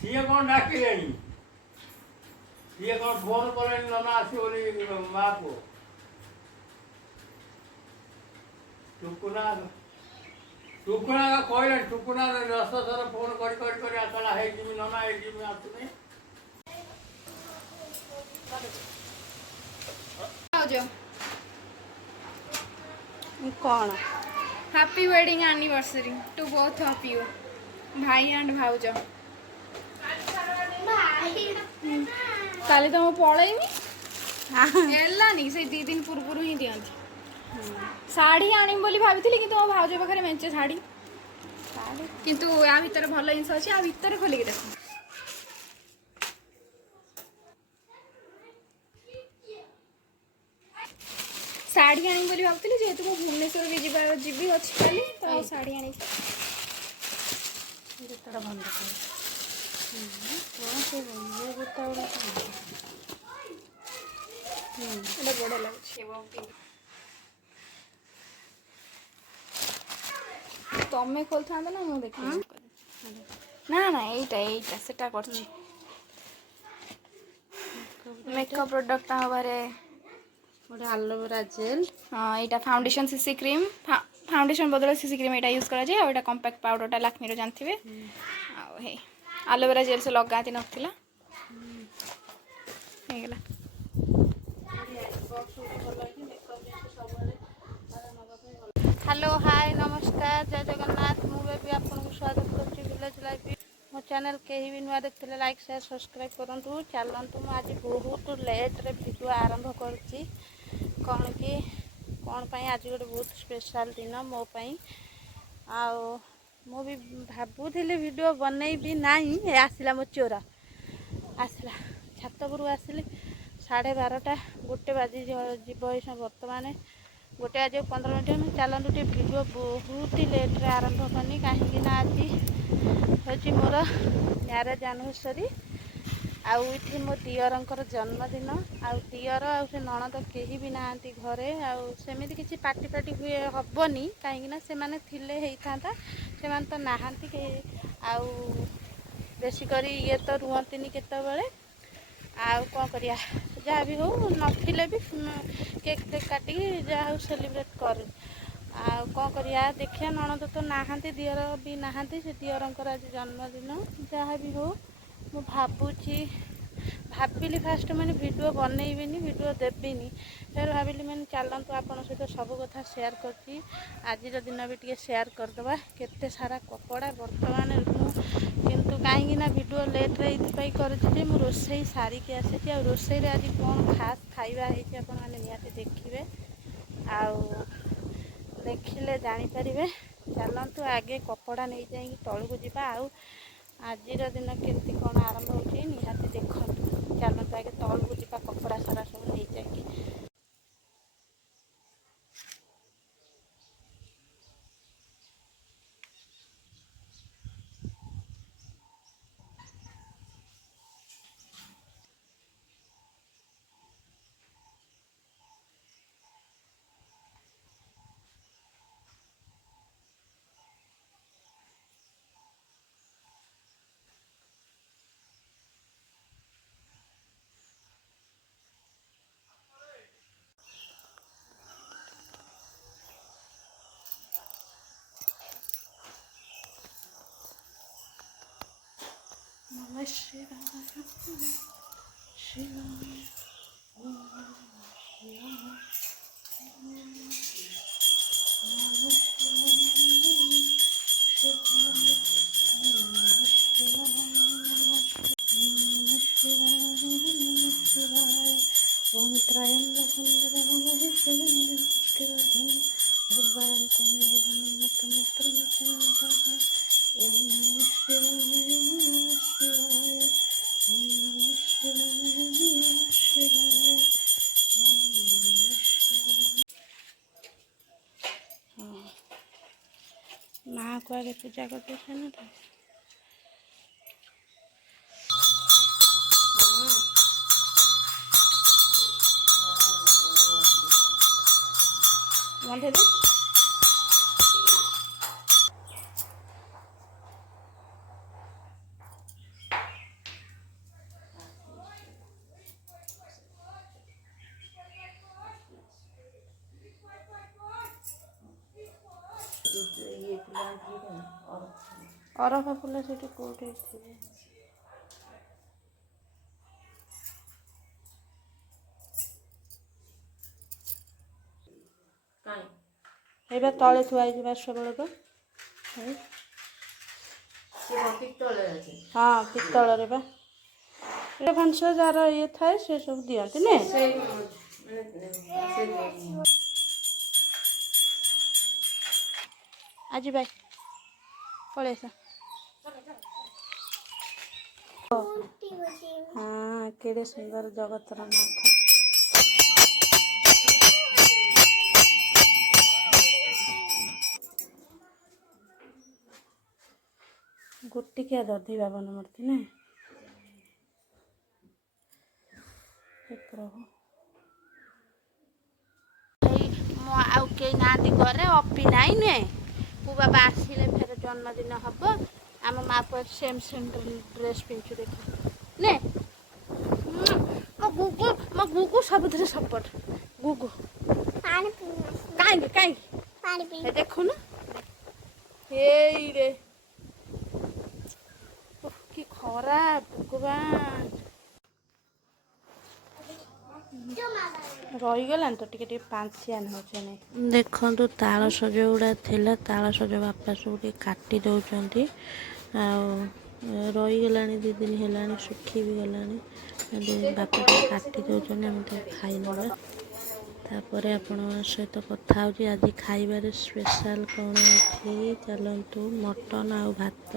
ସିଏ କ'ଣ ଡାକିଲେଣି? ସିଏ କ'ଣ ଫୋନ୍ କଲେଣି ନନା ଆସିବ ବୋଲି ମା ପୁଅ? ଟୁକୁନା କହିଲେଣି, ଟୁକୁନା 10 ଥର ଫୋନ୍ କରି ଆସିଲା, ହେଇଯିବି ନନା, ହେଇଯିବି, ଆସୁନି। କ'ଣ happy wedding anniversary to both of you, भाई एंड भाउज। काली तो मु पळैमी हेलानी से 2 दिन पूर्व ही दियंती साड़ी आनिम बोली भाबिथिली, किंतु मो भाउज पाखरे मेंचे साड़ी, किंतु या भितर भल जिनस अछि, या भितर खोलिक देख। साड़ी आनी बोली भाबुଥିଲି, जेहेतु मो भुवनेश्वर भी जीवी अच्छी काली, तो साड़ी आनी ଯେତେଟା ଭଲ କ'ଣ ସେ ଇଏ ବୁଟା ଗୁଡ଼ା ଏଟା ବଡ଼ ଲାଗୁଛି। ତମେ ଖୋଲିଥାନ୍ତ ନା ମୁଁ ଦେଖିବି। ନା ନା ଏଇଟା ସେଟା କରିଛି। मेकअप प्रोडक्ट हमारे ଗୋଟେ ଆଲୋଭେରା ଜେଲ୍। हाँ यहाँ फाउंडेशन सीसी क्रीम, फाउंडेशन बदल सीसी क्रीम यहाँ यूज करा जाए। और यहाँ कम्पैक्ट पाउडरटा लाक्मीर जानते हे आलोवेरा जेल से लगाती नथिला हेगला। हेलो हाय नमस्कार जय जगन्नाथ। मुझे भी आपको स्वागत करुँच विलेज लाइफ। मो चैनल कहीं भी नुआ देखते लाइक शेयर सब्सक्राइब करूँ। चलतु मुझे बहुत लेट्रे भिडियो आरंभ करुँची कौन कि कौन पाई आज गोटे बहुत स्पेशल दिन मो पाई। आउ मु भी भाबुली वीडियो बनईबी नहीं, आसला मो चोर आसला छात उपरू आसिली 12:30 1 बाजी जीव बर्तमान 1 बाजी 15 मिनट। चलतु टे वीडियो बहुत ही लेट्रे आरंभ कनी कहीं आज हूँ मोर मैरेज एनिवर्सरी। आउ इठी मो दियरंकर जन्मदिन। आउ दियर आउ से नणद केही भी नाहांती घरे। आउ सेमिति किछि पार्टी पार्टी हुए हबनी कहीं ना से माने थिले हेइथांता, से माने तो नाहांती के। आउ बेसी करी ये तो रुहंतिनी केतेबेले। आउ कौन करिया जहाँ भी हो नथिले भी केक केक काटी जहाँ हो सेलिब्रेट कर। आउ कौन करिया देखिया नणद तो नाहांती, दियर भी नाहांती, से दियरंकर आज जन्मदिन। जहाँ भी हो मु भाविली फास्ट मैंने वीडियो बनईबिनी, वीडियो देविनी, फिर भाविली मैंने चलतु आपण सहित सब कथा शेयर करची। आज दिन भी टे शेयर करदे केते सारा कपड़ा बर्तमान किंतु कहीं वीडियो लेट्रे ये कर रोसई सारिकी आसी। रोसई आज कौन खास खाଇବା ହେଇଛି ଆପଣ ମାନେ निहाती देखिए, आउ देखिले जानीपारे। चलतु आगे कपड़ा नहीं जाए तलू जावा। आउ आज दिन केमती कौन आरंभ हो निहाती देखु। चलतु आगे तलू जावा कपड़ा सारा सब नहीं जाए। नमः शिवाय शिवाय ओम शिवाय ओम त्रयंबकं यजामहे सुगन्धिं पुष्टिवर्धनं उर्वारुकं यजामहे ओम नमः शिवाय नमः शिवाय ओम नमः शिवाय नमः शिवाय ओम नमः शिवाय। माँ को आगे पूजा करते थे ना तो बंधे दे। ଅରଫା ଫୁଲ ସେଠି କୋଉଠି ଥିବେ। ଏଇବା ତଳେ ଥୁଆ ହେଇଛି ବାସ ବେଳକୁ। ହଁ ପିତ୍ତଳରେ ବା ଏଇଟା ଫାଂସ ଯାହାର ଇଏ ଥାଏ ସେ ସବୁ ଦିଅନ୍ତି ନେ। ଆଜି ବାଇ ପଳେଇ ଆସ। ହଁ କେଡ଼େ ସୁନ୍ଦର ଜଗତର ନାଥ। ଗୋଟିକିଆ ଦଧି ବାବନ ମୂର୍ତ୍ତି ନା ପ୍ରଭୁ। ମୁଁ ଆଉ କେହି ନାହାନ୍ତି ଘରେ, ଅପି ନାହିଁ ନୁହେଁ। ମୋ ବାବା ଆସିଲେ ଫେର ଜନ୍ମଦିନ ହବ। ଆମ ମା ପୁଅ ସେମ୍ ଡ୍ରେସ୍ ପିନ୍ଧୁ ଦେଖ ନେ। ମୋ ଗୁଗୁ ସବୁଥିରେ ସପୋର୍ଟ। ଗୁଗୁ କାହିଁକି ଦେଖୁନୁ ଏଇରେ କି ଖରା ଭଗବାନ। ରହିଗଲାଣି ତ ଟିକେ ପାଞ୍ଚିଆ ନଉଛି ନାଇଁ। ଦେଖନ୍ତୁ ତାଳ ସଜ ଗୁଡ଼ା ଥିଲା, ତାଳ ସଜ ବାପା ସବୁ ଟିକେ କାଟି ଦେଉଛନ୍ତି। ଆଉ ରହିଗଲାଣି 2 ଦିନ ହେଲାଣି, ଶୁଖି ବି ଗଲାଣି। ବାପା ଟିକେ କାଟି ଦେଉଛନ୍ତି, ଆମେ ଟିକେ ଖାଇନେବା। ତାପରେ ଆପଣଙ୍କ ସହିତ କଥା ହେଉଛି। ଆଜି ଖାଇବାରେ ସ୍ପେଶାଲ୍ କ'ଣ ଅଛି ଚାଲନ୍ତୁ। ମଟନ୍ ଆଉ ଭାତ,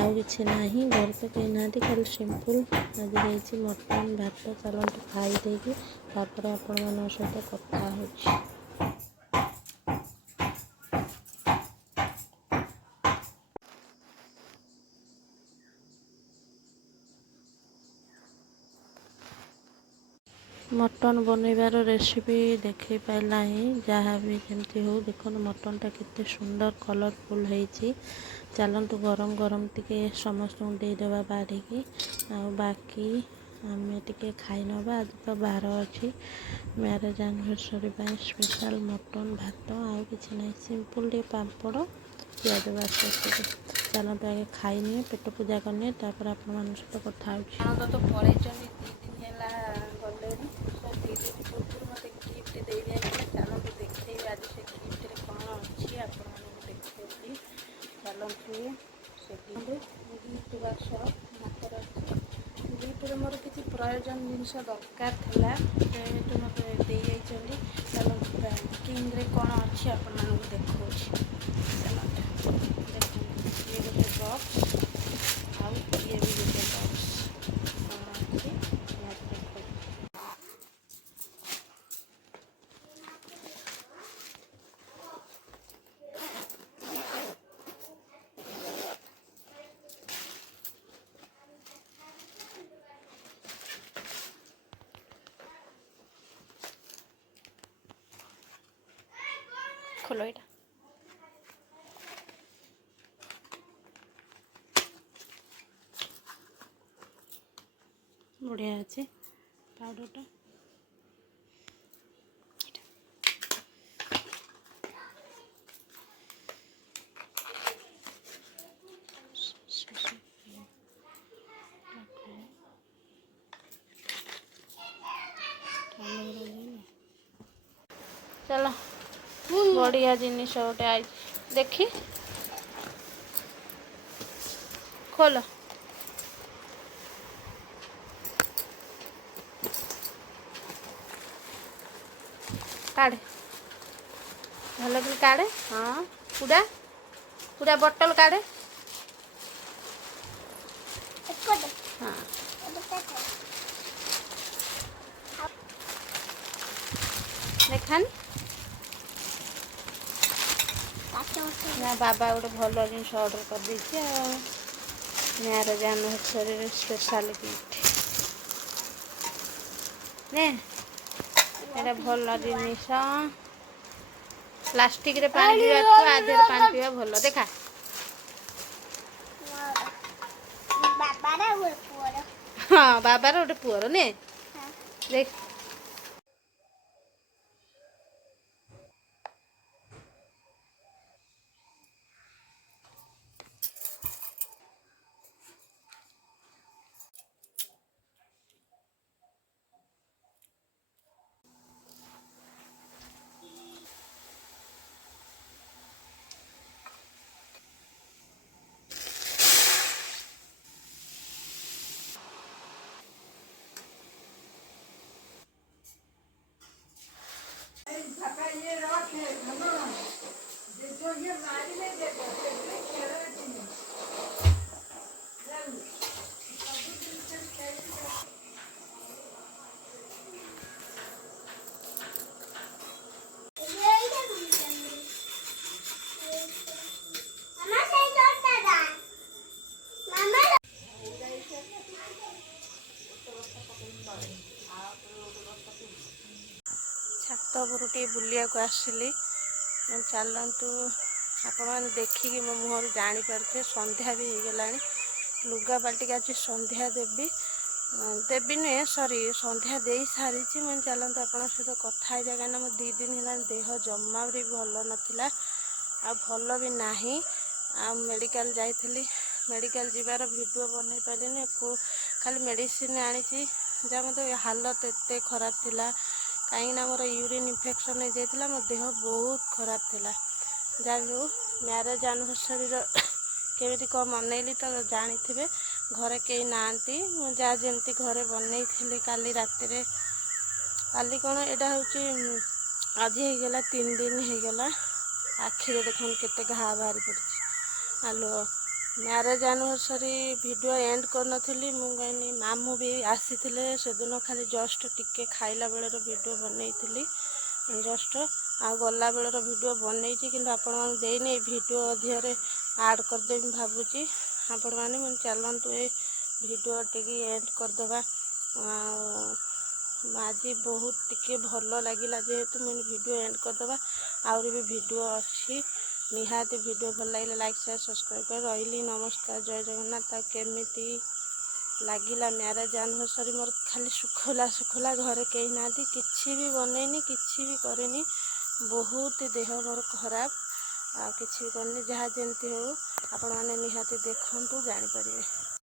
ଆଉ କିଛି ନାହିଁ। ଘରେ ତ କେହି ନାହାନ୍ତି, ଖାଲି ସିମ୍ପୁଲ୍ ଆଜି ହେଇଛି ମଟନ୍ ଭାତ। ଚାଲନ୍ତୁ ଖାଇ ଦେଇକି ତାପରେ ଆପଣମାନଙ୍କ ସହିତ କଥା ହେଉଛି। ମଟନ୍ ବନେଇବାର ରେସିପି ଦେଖେଇ ପାରିଲା ହିଁ, ଯାହା ବି ଯେମିତି ହଉ। ଦେଖନ୍ତୁ ମଟନ୍ଟା କେତେ ସୁନ୍ଦର କଲର୍ଫୁଲ୍ ହେଇଛି। ଚାଲନ୍ତୁ ଗରମ ଗରମ ଟିକେ ସମସ୍ତଙ୍କୁ ଦେଇଦେବା ବାଢ଼ିକି। ଆଉ ବାକି ଆମେ ଟିକେ ଖାଇ ନେବା। ଆଜି ତ ବାର ଅଛି, ମ୍ୟାରେଜ୍ ଆନିଭର୍ସରୀ ପାଇଁ ସ୍ପେଶାଲ୍ ମଟନ୍ ଭାତ, ଆଉ କିଛି ନାହିଁ। ସିମ୍ପୁଲ୍ ଟିକେ ପାମ୍ପଡ଼ ପିଆଜ ବାସ୍ ସେତିକି। ଚାଲନ୍ତୁ ଆଗେ ଖାଇନିଏ, ପେଟ ପୂଜା କରିନିଏ, ତାପରେ ଆପଣମାନଙ୍କ ସହିତ କଥା ହେଉଛି। ତ ପଳେଇଛନ୍ତି 2 ଦିନ ହେଲା ଗଲେଣି। 2 ଦିନ ପୂର୍ବରୁ ମୋତେ ଗିଫ୍ଟ ଦେଇ ଯାଇଥିଲେ। ଚାଲନ୍ତୁ ଦେଖେଇବି ଆଜି ସେ ଗିଫ୍ଟରେ କ'ଣ ଅଛି ଆପଣମାନଙ୍କୁ ଦେଖେଇବି। ଚାଲନ୍ତୁ ସେ ଗିଫ୍ଟ ବାକ୍ସ ହାତରେ ଅଛି। ଗିଫ୍ଟରେ ମୋର କିଛି ପ୍ରয়োଜନ ଜିନିଷ ଦରକାର ଥିଲା, ଯେହେତୁ ମୋତେ ଦେଇଯାଇଛନ୍ତି। ଚାଲନ୍ତୁ ପ୍ୟାକିଂରେ କ'ଣ ଅଛି ଆପଣମାନଙ୍କୁ ଦେଖାଉଛି। ଚାଲନ୍ତୁ ଦେଖନ୍ତୁ, ଇଏ ଗୋଟେ ବକ୍ସ, ଆଉ ଇଏ ବି ଗୋଟେ ବକ୍ସ। କ'ଣ ଅଛି ଖୋଲ ଏଇଟା। ବଢ଼ିଆ ଅଛି ପାଉଡ଼ରଟା। ଚାଲ ବଢ଼ିଆ ଜିନିଷ ଗୋଟେ ଆଇଛି, ଦେଖି ଖୋଲ। କାଢ଼େ ଭଲ କି କାଢ଼େ। ହଁ ପୁରା ପୁରା ବୋଟଲ କାଢ଼େ। ହଁ ଦେଖାନି ନା ବାବା ଗୋଟେ ଭଲ ଜିନିଷ ଅର୍ଡ଼ର କରିଦେଇଛି। ଆଉ ମ୍ୟାରେଜ୍ ଆନିଭର୍ସରୀରେ ସ୍ପେଶାଲ୍ ଗିଫ୍ଟ ନେ। ଏଇଟା ଭଲ ଜିନିଷ। ପ୍ଲାଷ୍ଟିକରେ ପାଣି ପିଇବା ଛୁଆ, ଆଦେହରେ ପାଣି ପିଇବା ଭଲ। ଦେଖା ହଁ ବାବାର ଗୋଟେ ପୁଅର ନେ ଦେଖ। ଛାତ ଉପରୁ ଟିକେ ବୁଲିବାକୁ ଆସିଲି। ଚାଲନ୍ତୁ ଆପଣମାନେ ଦେଖିକି ମୋ ମୁହଁରୁ ଜାଣିପାରୁଥିବେ ସନ୍ଧ୍ୟା ବି ହେଇଗଲାଣି। ଲୁଗା ପାଲଟିକି ଆଜି ସନ୍ଧ୍ୟା ଦେବି ନୁହେଁ ସରି ସନ୍ଧ୍ୟା ଦେଇ ସାରିଛି। ମୁଁ ଚାଲନ୍ତୁ ଆପଣଙ୍କ ସହିତ କଥା ହେଇଯାଏ, କାହିଁକିନା ମୋ 2 ଦିନ ହେଲାଣି ଦେହ ଜମା ବି ଭଲ ନଥିଲା, ଆଉ ଭଲ ବି ନାହିଁ। ଆଉ ମେଡ଼ିକାଲ ଯାଇଥିଲି, ମେଡ଼ିକାଲ ଯିବାର ଭିଡ଼ିଓ ବନେଇ ପାରିଲିନି। ଖାଲି ମେଡ଼ିସିନ ଆଣିଛି, ଯାହା ମୋତେ ହାଲତ ଏତେ ଖରାପ ଥିଲା, କାହିଁକିନା ମୋର ୟୁରିନ୍ ଇନଫେକ୍ସନ୍ ହେଇଯାଇଥିଲା। ମୋ ଦେହ ବହୁତ ଖରାପ ଥିଲା। ଯାହା ବି ହଉ ମ୍ୟାରେଜ୍ ଆନିଭର୍ସରୀର କେମିତି କ'ଣ ମନେଇଲି ତ ଜାଣିଥିବେ। ଘରେ କେହି ନାହାନ୍ତି, ମୁଁ ଯାହା ଯେମିତି ଘରେ ବନେଇଥିଲି କାଲି ରାତିରେ। କାଲି କ'ଣ ଏଇଟା ହେଉଛି ଆଜି ହେଇଗଲା 3 ଦିନ ହେଇଗଲା। ଆଖିରେ ଦେଖନ୍ତୁ କେତେ ଘା ବାହାରି ପଡ଼ିଛି। Hello, marriage anniversary video end କରିନଥିଲି। ମୁଁ କହିନି ମାମୁଁ ବି ଆସିଥିଲେ ସେଦିନ, ଖାଲି ଜଷ୍ଟ ଟିକେ ଖାଇଲା ବେଳର ଭିଡ଼ିଓ ବନେଇଥିଲି ଜଷ୍ଟ, ଆଉ ଗଲାବେଳର ଭିଡ଼ିଓ ବନେଇଛି କିନ୍ତୁ ଆପଣମାନଙ୍କୁ ଦେଇନି। ଏଇ ଭିଡ଼ିଓ ଅଧିକରେ ଆଡ଼୍ କରିଦେବି ଭାବୁଛି ଆପଣମାନେ। ମୁଁ ଚାଲନ୍ତୁ ଏ ଭିଡ଼ିଓ ଟିକେ ଏଣ୍ଡ କରିଦେବା। ଆଉ ଆଜି ବହୁତ ଟିକେ ଭଲ ଲାଗିଲା ଯେହେତୁ ମୁଁ ଭିଡ଼ିଓ ଏଣ୍ଡ କରିଦେବା। ଆହୁରି ବି ଭିଡ଼ିଓ ଅଛି, ନିହାତି ଭିଡ଼ିଓ ଭଲ ଲାଗିଲେ ଲାଇକ୍ ସେୟାର ସବସ୍କ୍ରାଇବ୍ କରି ରହିଲି। ନମସ୍କାର, ଜୟ ଜଗନ୍ନାଥ। ଆଉ କେମିତି ଲାଗିଲା ମ୍ୟାରେଜ୍ ଆନିଭର୍ସରୀ? ମୋର ଖାଲି ସୁଖଲା ଘରେ କେହି ନାହାନ୍ତି, କିଛି ବି ବନେଇନି, କିଛି ବି କରିନି। ବହୁତ ଦେହ ମୋର ଖରାପ, ଆଉ କିଛି ବି କରିନି। ଯାହା ଯେମିତି ହଉ ଆପଣମାନେ ନିହାତି ଦେଖନ୍ତୁ, ଜାଣିପାରିବେ।